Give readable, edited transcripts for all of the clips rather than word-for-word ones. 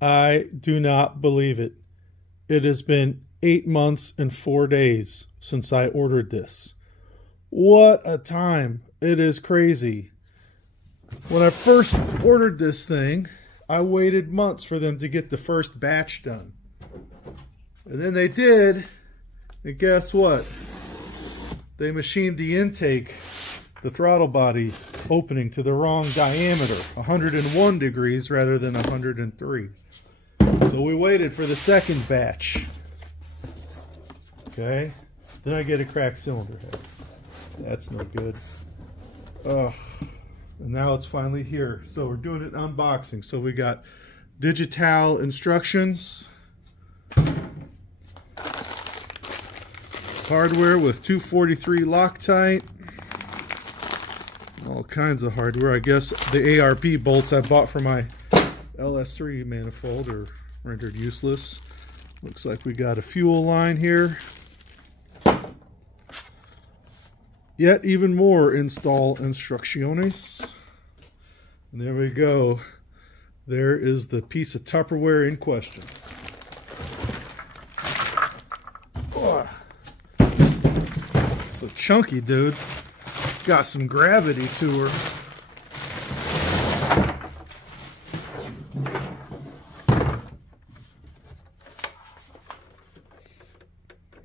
I do not believe it. It has been 8 months and 4 days since I ordered this. What a time. It is crazy. When I first ordered this thing, I waited months for them to get the first batch done. And then they did, and guess what? They machined the intake, the throttle body opening to the wrong diameter, 101 degrees rather than 103. So we waited for the second batch. Okay, then I get a cracked cylinder head. That's no good. Ugh. And now it's finally here. So we're doing an unboxing. So we got digital instructions, hardware with 243 Loctite, all kinds of hardware. I guess the ARP bolts I bought for my LS3 manifold are rendered useless. Looks like we got a fuel line here. Yet even more install instrucciones. And there we go. There is the piece of Tupperware in question. Oh, so chunky, dude. Got some gravity to her.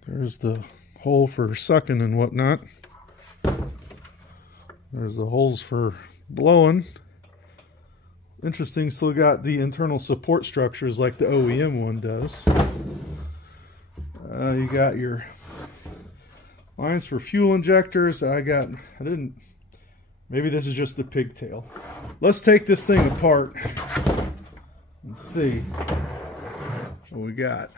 There's the hole for sucking and whatnot. There's the holes for blowing. Interesting, still got the internal support structures like the OEM one does. You got your lines for fuel injectors. Maybe this is just the pigtail. Let's take this thing apart and see what we got.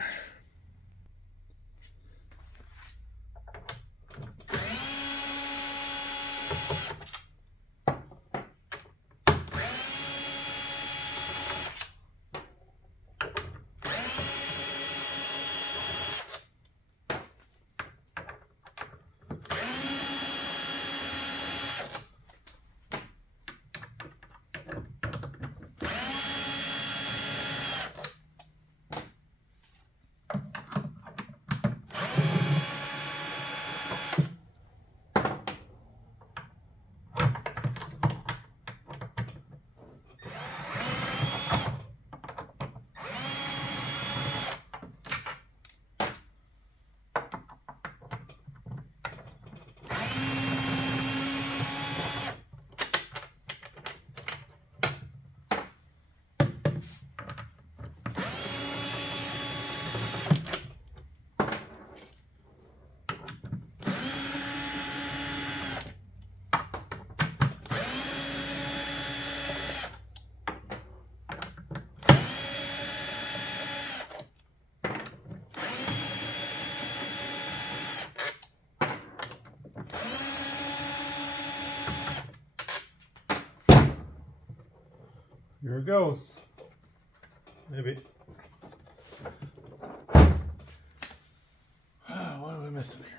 Here it goes. Maybe. What are we missing here?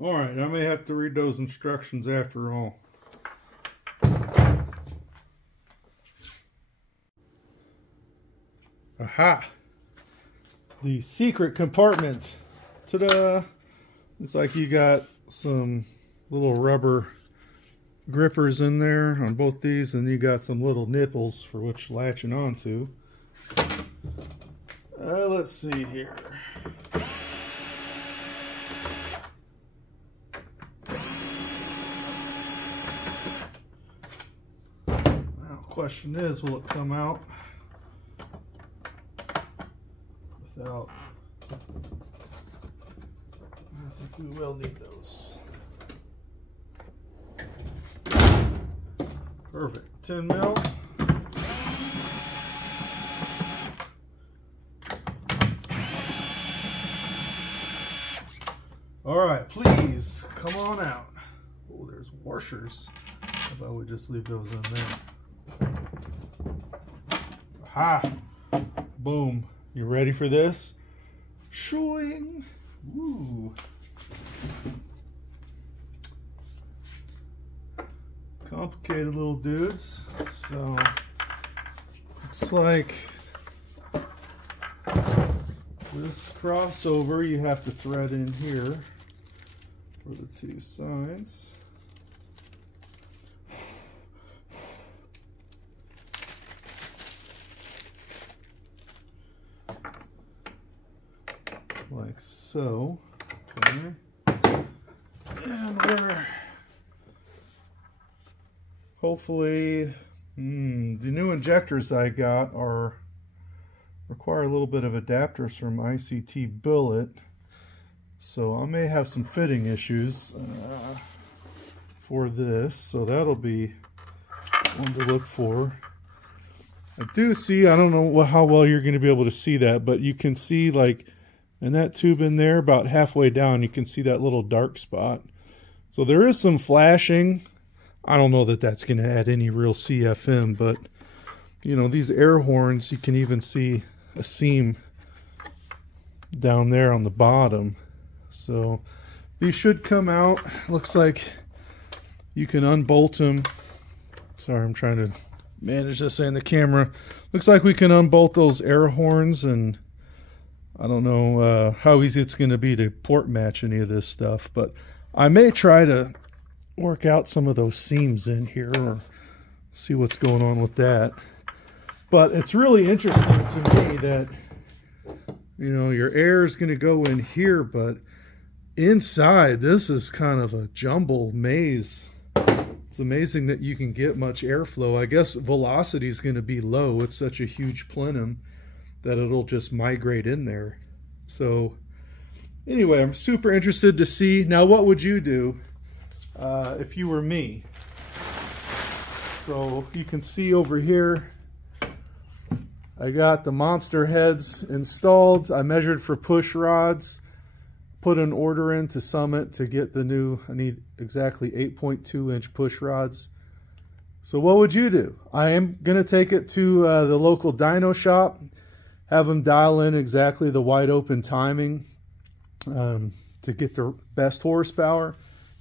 All right, I may have to read those instructions after all. Aha! The secret compartment. Ta-da! Looks like you got some little rubber grippers in there on both these, and you got some little nipples for which latching onto. Let's see here. Now, question is, will it come out without? I think we will need those. Perfect. 10 mil. All right, please come on out. Oh, there's washers. How about we just leave those in there? Ha! Boom. You ready for this? Shooing. Ooh. Complicated little dudes. So looks like this crossover you have to thread in here for the two sides. Like so. Okay. And we're hopefully the new injectors I got require a little bit of adapters from ICT Billet, so I may have some fitting issues for this, so that'll be one to look for. I do see, I don't know how well you're going to be able to see that, but you can see, like, in that tube in there, about halfway down, you can see that little dark spot. So there is some flashing. I don't know that that's going to add any real CFM, but, you know, these air horns, you can even see a seam down there on the bottom. So these should come out. Looks like you can unbolt them. Sorry, I'm trying to manage this in the camera. Looks like we can unbolt those air horns, and I don't know how easy it's going to be to port match any of this stuff, but I may try to work out some of those seams in here or see what's going on with that. But it's really interesting to me that, you know, your air is going to go in here, but inside this is kind of a jumble maze. It's amazing that you can get much airflow. I guess velocity is going to be low. It's such a huge plenum that it'll just migrate in there. So anyway, I'm super interested to see. Now, what would you do if you were me? So you can see over here, I got the monster heads installed. I measured for push rods, put an order in to Summit to get the new, I need exactly 8.2 inch push rods. So what would you do? I am going to take it to the local dyno shop, have them dial in exactly the wide open timing to get the best horsepower,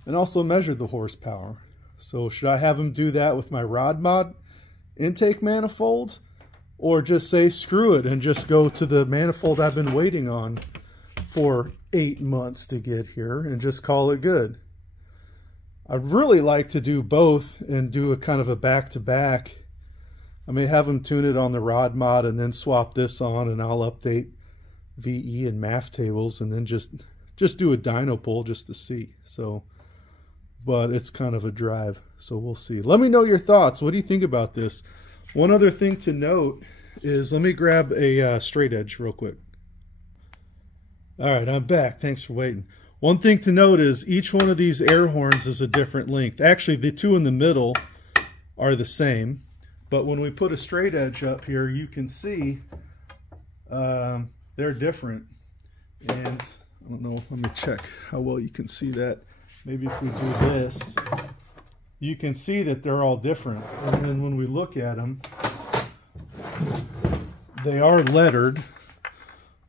and also measure the horsepower. So should I have them do that with my rod mod intake manifold, or just say screw it and just go to the manifold I've been waiting on for 8 months to get here and just call it good? I'd really like to do both and do a kind of a back-to-back. I may have them tune it on the rod mod and then swap this on, and I'll update VE and MAF tables and then just do a dyno pull just to see. So, but it's kind of a drive, so we'll see. Let me know your thoughts. What do you think about this? One other thing to note is, let me grab a straight edge real quick. All right, I'm back. Thanks for waiting. One thing to note is each one of these air horns is a different length. Actually, the two in the middle are the same, but when we put a straight edge up here, you can see they're different. And I don't know, let me check how well you can see that. Maybe if we do this, you can see that they're all different. And then when we look at them, they are lettered.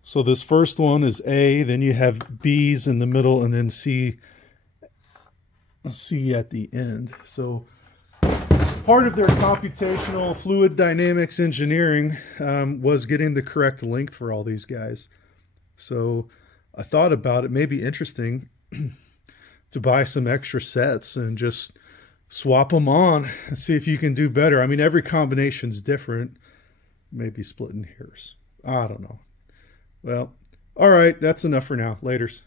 So this first one is A, then you have B's in the middle, and then C at the end. So part of their computational fluid dynamics engineering was getting the correct length for all these guys. So I thought about it may be interesting to buy some extra sets and just swap them on and see if you can do better. I mean, every combination's different. Maybe splitting hairs. I don't know. Well, all right, that's enough for now. Laters.